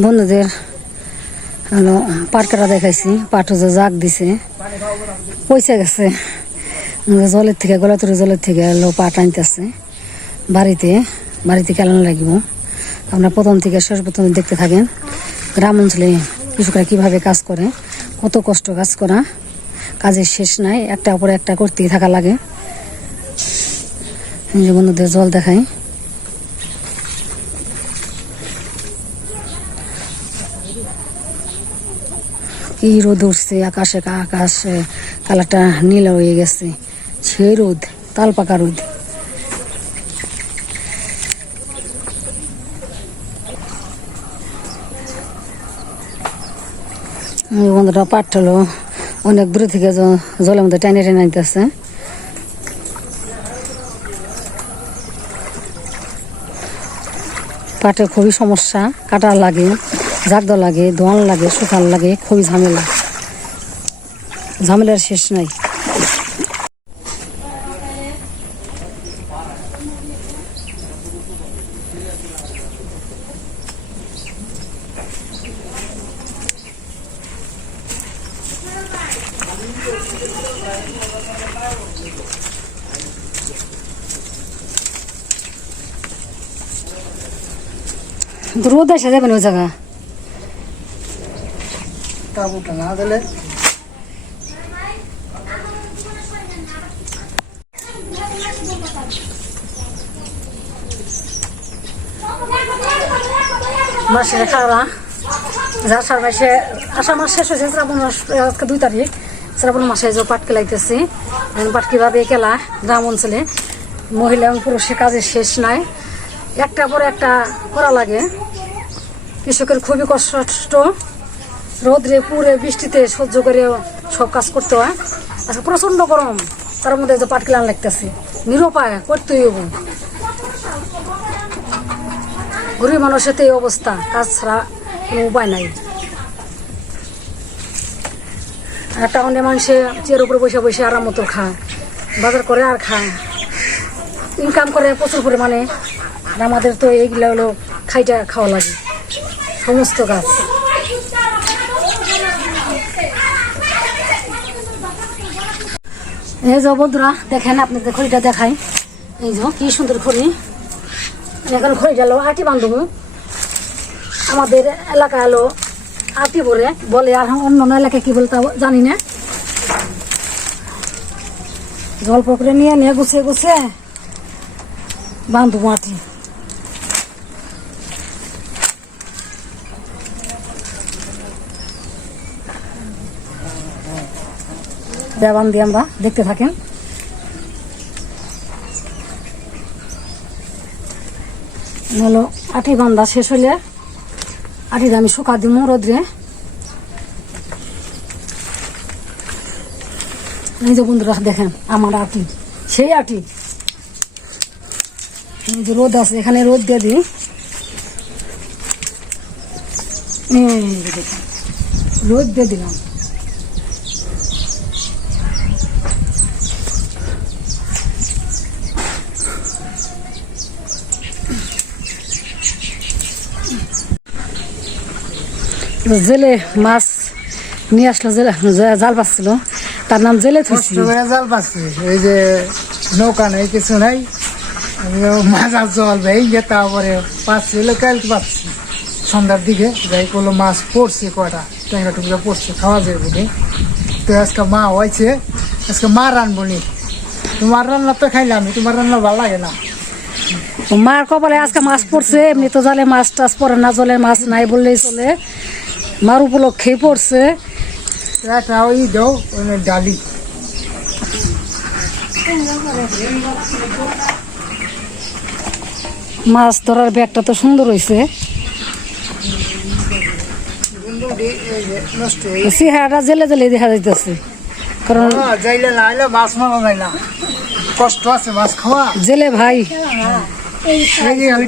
বন্ধুদের হলো পাটকাটা দেখাইছি পাটও যে জাগ দিছে, পয়সা গেছে। জলের থেকে, গলাতুরি জলের থেকে হলো পাট আনতেছে। বাড়িতে বাড়িতে কেলানো লাগব। আপনার প্রথম থেকে শেষ প্রথম দেখতে থাকেন, গ্রাম অঞ্চলে কৃষকরা কীভাবে কাজ করে, কত কষ্ট কাজ করা। কাজের শেষ নাই, একটা পরে একটা করতেই থাকা লাগে। বন্ধুদের জল দেখাই। কি রোদ উঠছে আকাশে আকাশে কালারটা নীল হয়ে গেছে। সে রোদ, তাল পাকা রোদ। বন্ধুটা পাট হলো অনেক দূরে থেকে জলের মধ্যে টাইনে টেনে আনতেছে। পাটে খুবই সমস্যা কাটা লাগে। জাগদ লাগে, দোয়ান লাগে শুকান লাগে, খুবই ঝামেলা। ঝামেলার শেষ নাই। রোদ এসে যাবে না ওই জায়গা। তাবুটা না দিলে মাসে খাওয়া যার সার মাসে, আষাঢ় মাস শেষ হয়েছে, শ্রাবণ মাস আজকে দুই তারিখ। শ্রাবণ মাসে যে পাট কেলাইতেছি এখন পাট কীভাবে কেলা, গ্রাম অঞ্চলে। মহিলা এবং পুরুষের কাজের শেষ নাই। একটা পরে একটা করা লাগে। কৃষকের খুবই কষ্ট। রোদ্রে পুরে বৃষ্টিতে সহ্য করে সব কাজ করতে হয়। আজকে প্রচণ্ড গরম। তার মধ্যে যে পাট কেলান লাগতেছে। নিরুপায়, করতেই হব গরিব মানুষের তো এই অবস্থা। কাজ ছাড়া কোনো উপায় নাই। আর টাউনে মানুষে চেয়ার উপরে বসে বসে আরাম মতো খায়। বাজার করে আর খায়। ইনকাম করে প্রচুর পরিমাণে। আর আমাদের তো এইগুলো হলো খাইটা খাওয়া লাগে। সমস্ত গাছ এই যে বন্ধুরা, দেখেন আপনাদের খড়িটা দেখাই। এই যে, কি সুন্দর খড়ি। এখন খড়িটা হলো আটি বান্ধব। আমাদের এলাকা এলো আটি ভরে বলে আর অন্য অন্য এলাকায় কি বলে তা জানি না। জল পকড়ে নিয়ে নিয়ে গুছিয়ে গুছিয়ে বান্ধব আটি। দেওয়ান দিয়ে আমরা দেখতে থাকেন। হলো আটি বান্ধা শেষ হলে আটিটা আমি শুকা দিব রোদ্রে। এই যে বন্ধুরা দেখেন, আমার আটি, সেই আটি। যে রোদ আছে, এখানে রোদ দিয়ে দিই। রোদ দিয়ে দিলাম। জেলে মাছ নিয়ে আসলো জেলে জাল পাচ্ছিল। তার নাম জেলে থুইছি। জাল পাচ্ছি। এই যে নৌকা নেই কিছু নাই। মাছ আর জল এই যে তারপরে পাচ্ছি হলে কালকে পাচ্ছি। সন্ধ্যার দিকে যাই করল মাছ পড়ছে কটা ট্যাংরা টুকরা পড়ছে খাওয়া যায় বলে তো আজকে মা হয়েছে আজকে মা রানবো নি তোমার রান্না তো খাইলাম তোমার রান্না ভালো লাগে না? মার কপালে আজকে মাছ পড়ছে এমনি তো জালে মাছ টাছ পরে না জলে মাছ নাই বললেই চলে। মার উপলক্ষেই পড়ছে। ওই দাও ওই ডালি। মাছ ধরার ব্যাগটা তো সুন্দর হয়েছে হয়ে চেহারাটা জেলে জেলে দেখা যাইতেছে। কারণ হ্যাঁ, যাইলে না মাছ মারা যায় না। কষ্ট আছে মাছ খাওয়া। জেলে ভাই। এই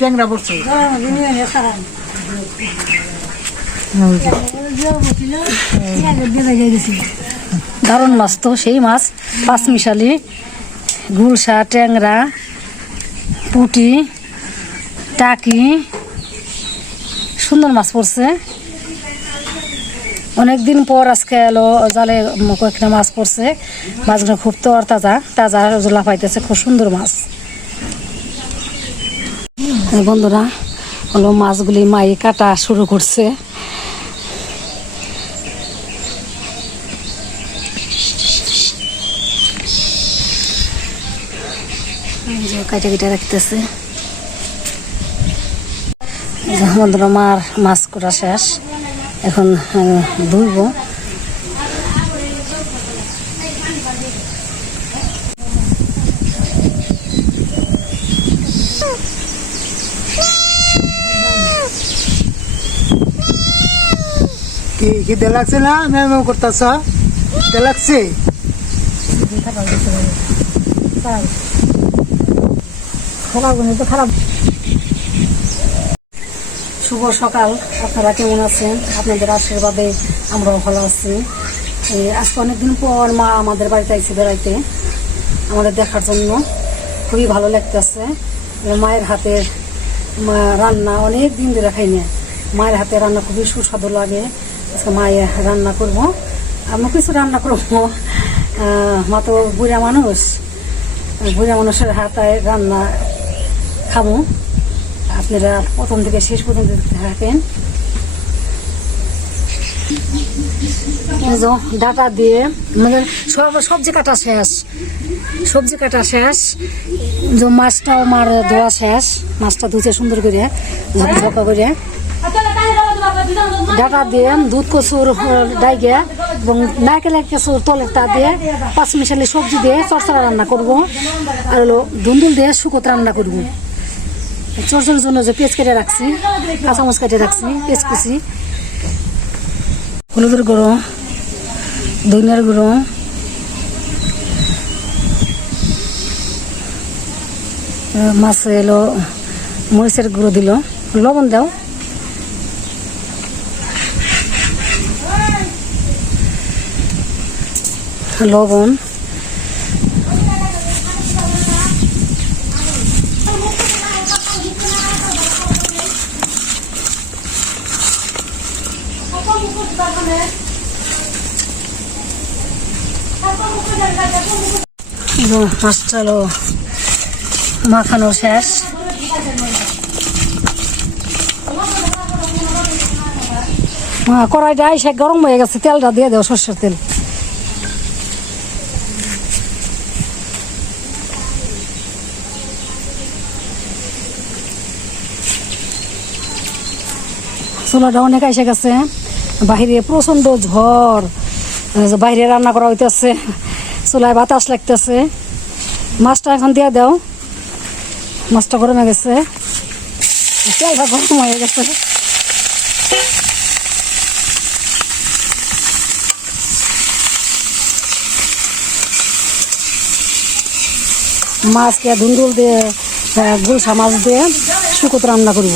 ট্যাংরা পড়ছে। দারুণ মাছ তো, সেই মাছ। পাঁচ মিশালি গুলশা, ট্যাংরা, পুটি, টাকি। সুন্দর মাছ পড়ছে। অনেকদিন পর আজকে এলো, জালে কয়েকটা মাছ পড়ছে। মাছগুলো খুব তো আর তাজা তাজা লাফাইতেছে খুব সুন্দর মাছ। বন্ধুরা, হলো মাছগুলি মাই কাটা শুরু করছে। কাটা রাখতেছে এই মার মাছ করা শেষ এখন ধুইব কি লাগছে না করতেছ খিদে লাগছে তো খারাপ। শুভ সকাল, আপনারা কেমন আছেন? আপনাদের আশীর্বাদে আমরাও ভালো আছি। আজকে অনেকদিন পর মা আমাদের বাড়িতে আইসি বেড়াইতে। আমাদের দেখার জন্য খুবই ভালো লাগতেছে। মায়ের হাতের রান্না অনেক দিন ধরে খাই না মায়ের হাতে রান্না খুবই সুস্বাদু লাগে। আজকে মায়ের রান্না করব। আমি কিছু রান্না করব। মা তো বুড়া মানুষ। বুড়া মানুষের হাতে রান্না খাব আপনারা প্রথম থেকে শেষ পর্যন্ত থাকেন। ডাটা দিয়ে, আমাদের সব সবজি কাটা শেষ। সবজি কাটা শেষ। যে মাছটাও মার ধোয়া শেষ। মাছটা ধুতে সুন্দর করে ঝকঝকা করে। ডাটা দিয়ে দুধ কচুর ডাইগে এবং নারকেলের কচুর তলেরটা দিয়ে পাঁচ মিশালি সবজি দিয়ে চরচড়া রান্না করব। আর হলো ধুন্দুল দিয়ে শুকত রান্না করব। চরচড়ের জন্য যে পেঁচ কেটে রাখছি কাঁচামচ কেটে রাখছি পেঁচ কুচি, হলুদের গুঁড়ো, ধনিয়ার গুঁড়ো, মাছে এলো, মরিচের গুঁড়ো দিল, লবণ দাও। লবণ। মাছটা মাখানো শেষ। কড়াইটা এসে গরম হয়ে গেছে, তেলটা দিয়ে দেও, সর্ষের তেল। চুলাটা অনেক এসে গেছে। বাহিরে প্রচণ্ড ঝড় বাইরে রান্না করা হইতেছে, চুলায় বাতাস লাগতেছে। মাছটা এখন দিয়ে দাও। মাছটা গরমে গেছে। গরম হয়ে গেছে। মাছকে ধুন্দুল দিয়ে গুলশা মাছ দিয়ে শুকত রান্না করব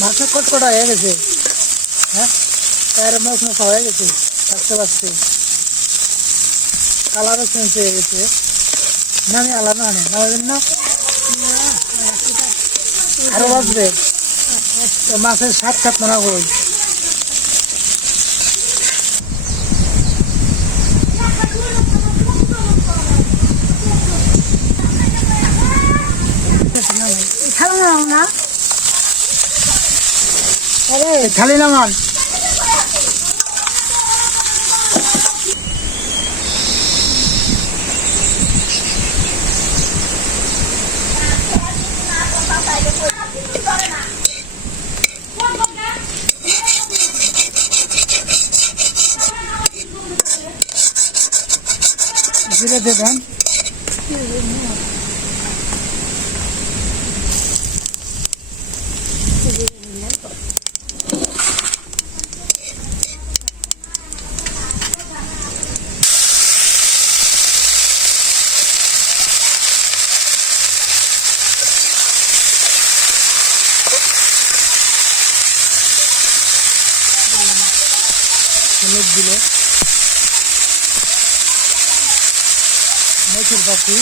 মাছের কটকটা হয়ে গেছে। হ্যাঁ? মুখ মুখ হয়ে গেছে, থাকতে পারছে। কালারও চেঞ্জ হয়ে গেছে। না, আমি আলাদা আনে নামাবেন না আরও বাঁচবে তো মাছের সাত সাত মনে হয় খালো না না আরে খালি নামান জিরে দেবেন হলুদ দিলে। মসুর পাখি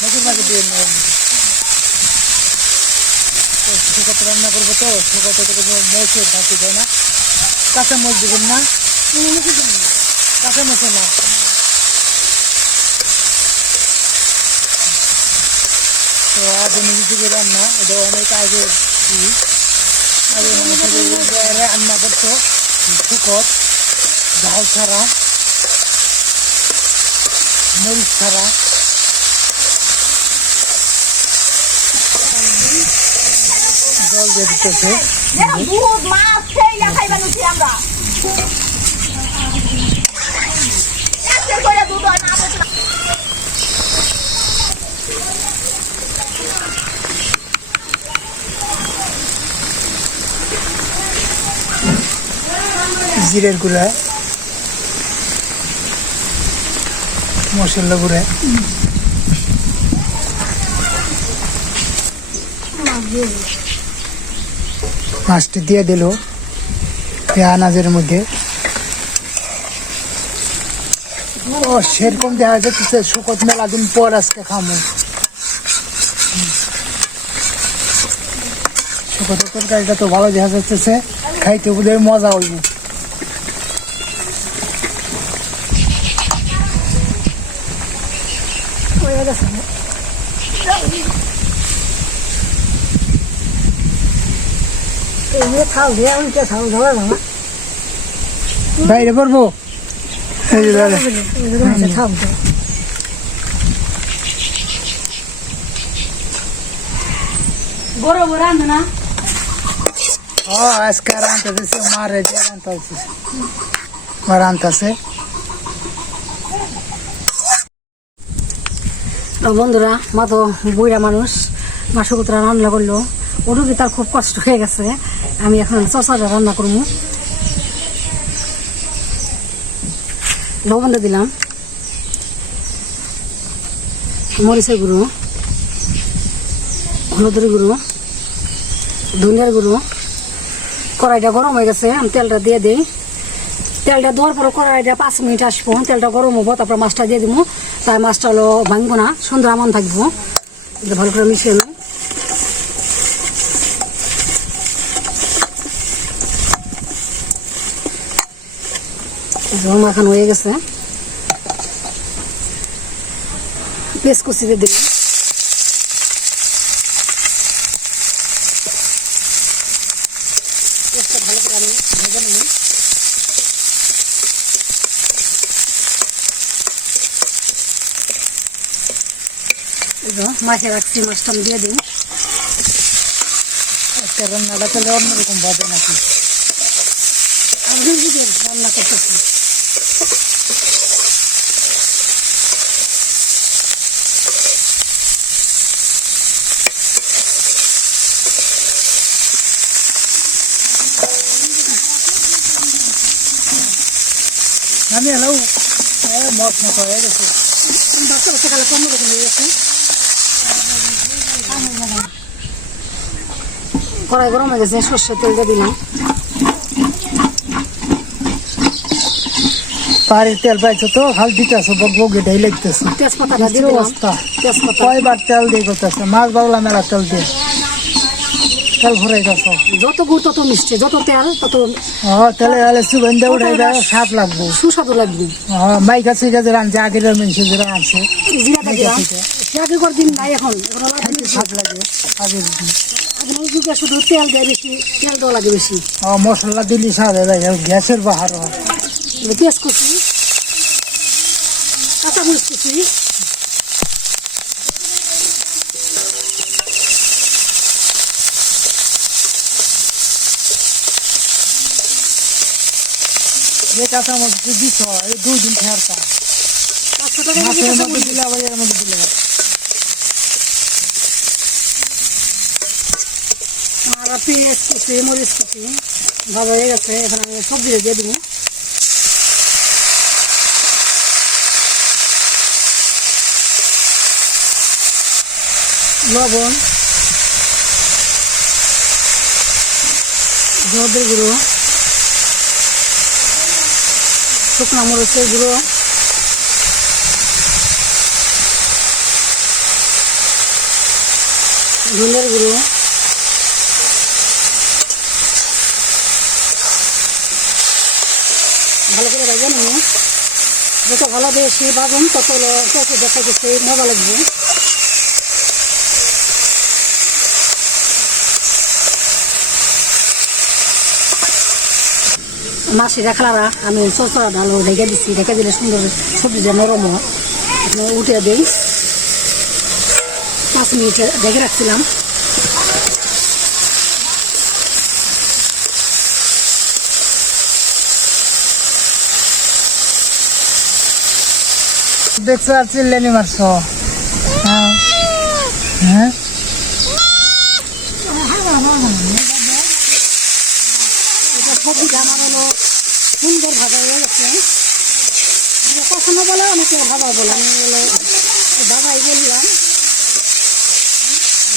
মসুর পাখি দিয়ে শুকাতে রান্না করব তো শুকাতে তো পাখি দেয় না। কাঁচা মরিচ দেবেন না। কাঁচা মসুর না। তো আধুনিক যুগের রান্না এটা অনেক আগে আগে রান্না করতো। শুকত ঝাল ছাড়া মরিচ ছাড়া জল দিয়ে দিতেছে। যেরকম দুধ মাছ সেইলা খাইবা নুছি আমরা একটা করে দুধ হয় না আমরা তো- জিরের গুঁড়া মশলা গুঁড়া মাছটি দিয়ে দিল আনাজের মধ্যে। ও, সেরকম দেখা যাচ্ছে শুকত মেলা দিন পর আজকে খামো শুকত তরকারিটা তো ভালো দেখা যাচ্ছে, খাইতে বোধহয় মজা হইব হয়ে গেছে এই যে খাও দিয়ে উল্টে খাও ধরা না বাইরে পড়ব? বাইরে। ও আজকে মা বন্ধুরা মা তো বুড়া মানুষ মাসুকুতরা রান্না করল। ওরুকি তার খুব কষ্ট হয়ে গেছে। আমি এখন চসাটা রান্না করব। লবণ দিলাম। মরিচের গুঁড়ো। হলুদের গুঁড়ো। ধনিয়ার গুঁড়ো। কড়াইটা গরম হয়ে গেছে, আমি তেলটা দিয়ে দিই। তেলটা দেওয়ার পরে কড়াইটা পাঁচ মিনিট আসব। তেলটা গরম হব, তারপর মাছটা দিয়ে দিব। তাই মাছটা হলো ভাঙবো না, সুন্দর আমন থাকব। ভালো করে মিশিয়ে নেই মাখানো হয়ে গেছে। পেঁচ কুচি দিয়ে দিলাম ভালো করে আমি ভেজে নেব মাছে রাখছি মাছটা দিয়ে দিই। আজকে রান্নাটা তাহলে অন্যরকম ভাবে নাকি? আমি রান্না করতেছি। আমি হ্যালো মত মতো হয়ে গেছে বাচ্চা বাচ্চা কালে কম রকম হয়ে গেছে। কড়াই গরম হয়ে গেছে সর্ষের তেল দিয়ে দিলাম। পাহাড়ের তেল পাইছো তো হাল দিতেছো বক বক এটাই লাগতেছে। অবস্থা। তেজপাতা। কয়বার তেল দিয়ে করতেছে মাছ বাবলা মেলা তেল দিয়ে। তেল ভরাই গেছো যত গুড় তত মিষ্টি যত তেল তত তেলে আলে সুগন্ধে উঠাই দেয় স্বাদ লাগবো। সুস্বাদু লাগবে। মাইকা সুইকা যে রাঁধছে আগের মানুষ যারা দিলাম সে আগেকার দিন নাই এখন। স্বাদ লাগে আগে এখন ওই যুগে শুধু তেল দেয় বেশি তেল দেওয়া লাগে বেশি। মশলা দিলি স্বাদ হয় গ্যাসের বাহার হয়। পেঁয়াজ কুচি কাঁচা মরিচ কুচি যে মরিচ দিছ এই দুই দিন ফেরতা মাছের মধ্যে দিলে আবার এর মধ্যে দিলে আর পেঁয়াজ কুচি মরিচ কুচি ভাজা হয়ে গেছে এখন আমি সবজি দিয়ে দিব। লবণ হলুদের গুঁড়ো। শুকনো মরিচ গুঁড়ো। ধনের গুঁড়ো। ভালো করে রাখবেন আমি যত ভালো বেশি ভাবুন তত তত দেখা যাচ্ছে মজা লাগবে। মাসি দেখালারা আমি সরসরা ডালো ঢেকে দিচ্ছি ঢেকে দিলে সুন্দর সবজিটা নরম হয়। উঠে দিই। পাঁচ মিনিট ঢেকে রাখছিলাম। দেখছ আর চিল্লানি মারছো? হ্যাঁ। হ্যাঁ এটা সবজিটা আমার হলো সুন্দর গেছে আমি কখনো বলে, আমাকে ভাজা বলে আমি বলে ভাজাই বললাম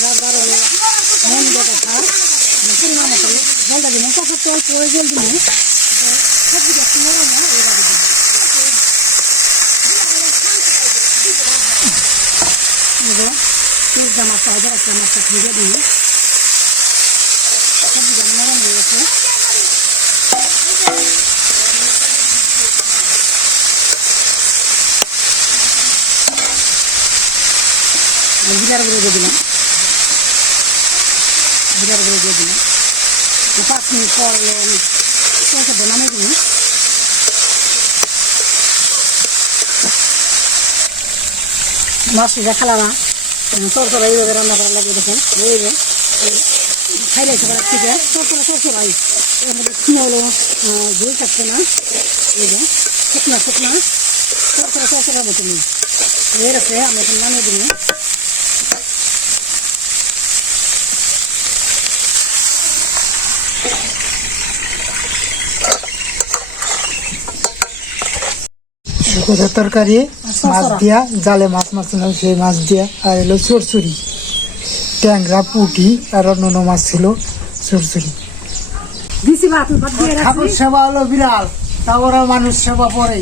যার কারণে মন খার পরিমাণ মতো জলটা দিলাম কষার তেল পরে জল দিলে সবজিটা একটু নরম গেছে জিরার গুঁড়ো দিয়ে দিলাম জিরার গুঁড়ো দিয়ে দিলাম পাঁচ মিনিট পর সরষে নামিয়ে দিলাম মাছটি দেখালাম সরষরা এইভাবে রান্না করা লাগে দেখেন এইভাবে খাইলে সবার থেকে সরষরা সরষরাই এর মধ্যে কি হলো ঝোল থাকছে না এই যে শুকনা শুকনা আছে আমি নামিয়ে দিলাম শুকোতে তরকারি মাছ দিয়া জালে মাছ মারছিলাম সেই মাছ দিয়া আর এলো চরচুরি। ট্যাংরা পুটি আর অন্য মাছ ছিল দিয়ে ঠাকুর সেবা হলো বিড়াল তা ওরা মানুষ সেবা পরে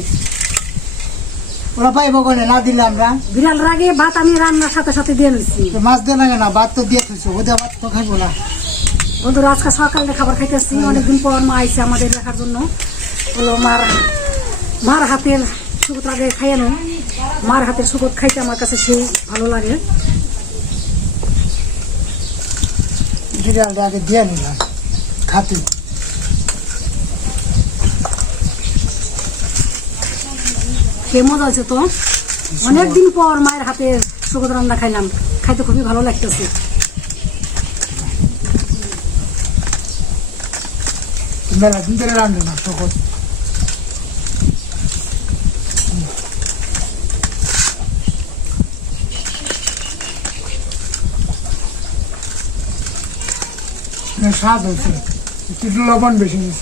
ওরা পাইব কোনে না দিলে আমরা বিড়াল রাগে ভাত আমি রান্নার সাথে সাথে দিয়ে নিচ্ছি তো মাছ দিয়ে লাগে না ভাত তো দিয়ে থুইছো ওদের ভাত তো খাইবো না। বন্ধুরা আজকে সকালে খাবার খাইতেছি অনেকদিন পর মা আমাদের দেখার জন্য। হলো মার মার হাতের সুকত আগে খাইয়ানো মার হাতের সুকত খাইতে আমার কাছে সেই ভালো লাগে। বিড়ালটা আগে দিয়ে নিলাম খাতি। সে মজা পর মায়ের হাতে সুকত রান্না খাইলাম। খাইতে খুবই ভালো লাগতেছে। মেলা দিন ধরে না তখন স্বাদ হয়েছে। একটু লবণ বেশি নিছ।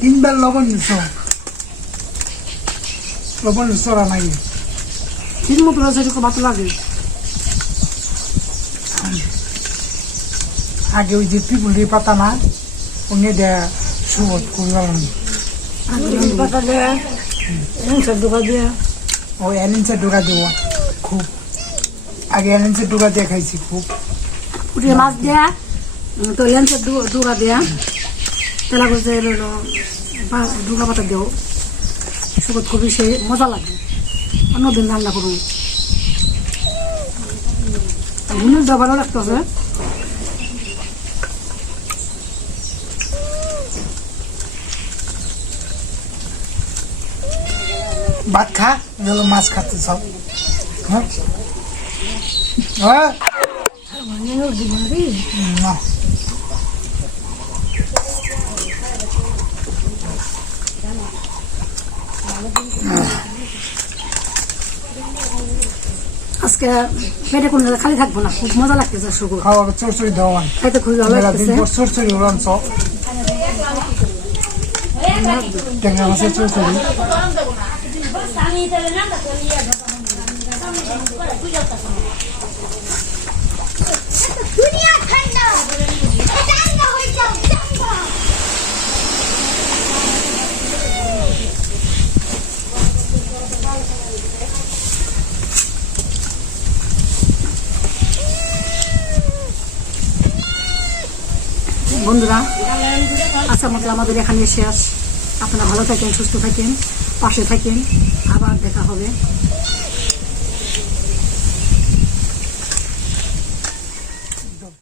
তিনবার লবণ নিছ। লবণ চড়া নাই। ঠিক মতো রয়েছে খুব ভালো লাগে আগে ওই যে পিপুলি পাতা না ওনে দেয়া সুবত করলাম ও এলিনসের ডোকা দেওয়া খুব। আগে এলিনসের ডোকা দিয়ে খাইছি খুব। উঠে মাছ দেয়া উম, তো লেন্সের ডুগা দেয়া। তেলা করতে রইল ডুগা পাতা দেও সুগত খুবই সে মজা লাগে অন্যদিন রান্না করুন যা ভালো লাগতেছে ভাত খা এগুলো মাছ খাচ্ছে সব। হ্যাঁ? হ্যাঁ? না। আজকে পেটে কোনো জায়গা খালি থাকব না খুব মজা লাগতেছে সুগত খাওয়ার চরচড়ি দেওয়ান খাইতে খুবই ভালো লাগতেছে। পর উড়ান সব ট্যাংরা মাছের চরচড়ি দুনিয়া ঠান্ডা ঠান্ডা হয়ে যাও ঠান্ডা আচ্ছা মতো আমাদের এখানে শেষ। আপনারা ভালো থাকেন, সুস্থ থাকেন, পাশে থাকেন। আবার দেখা হবে।